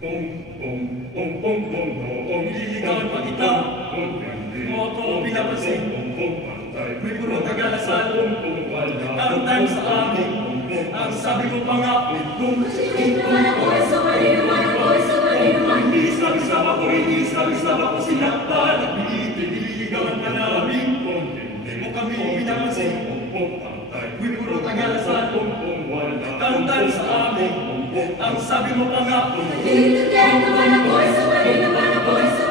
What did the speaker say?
Iligawan pa kita, mo ako pinapansin. May puro tagalasal, kauntan sa amin. Ang sabi mo pa nga, Hindi naman ako, sumali naman ako, sumali naman. Inis-labis-lab ako sinaktan. Niligawan pa namin, mo kami pinapansin. May puro tagalasal, kauntan sa amin. Ang sabi mo pa nga, Hindi naman ako, sumali naman ako, sumali naman.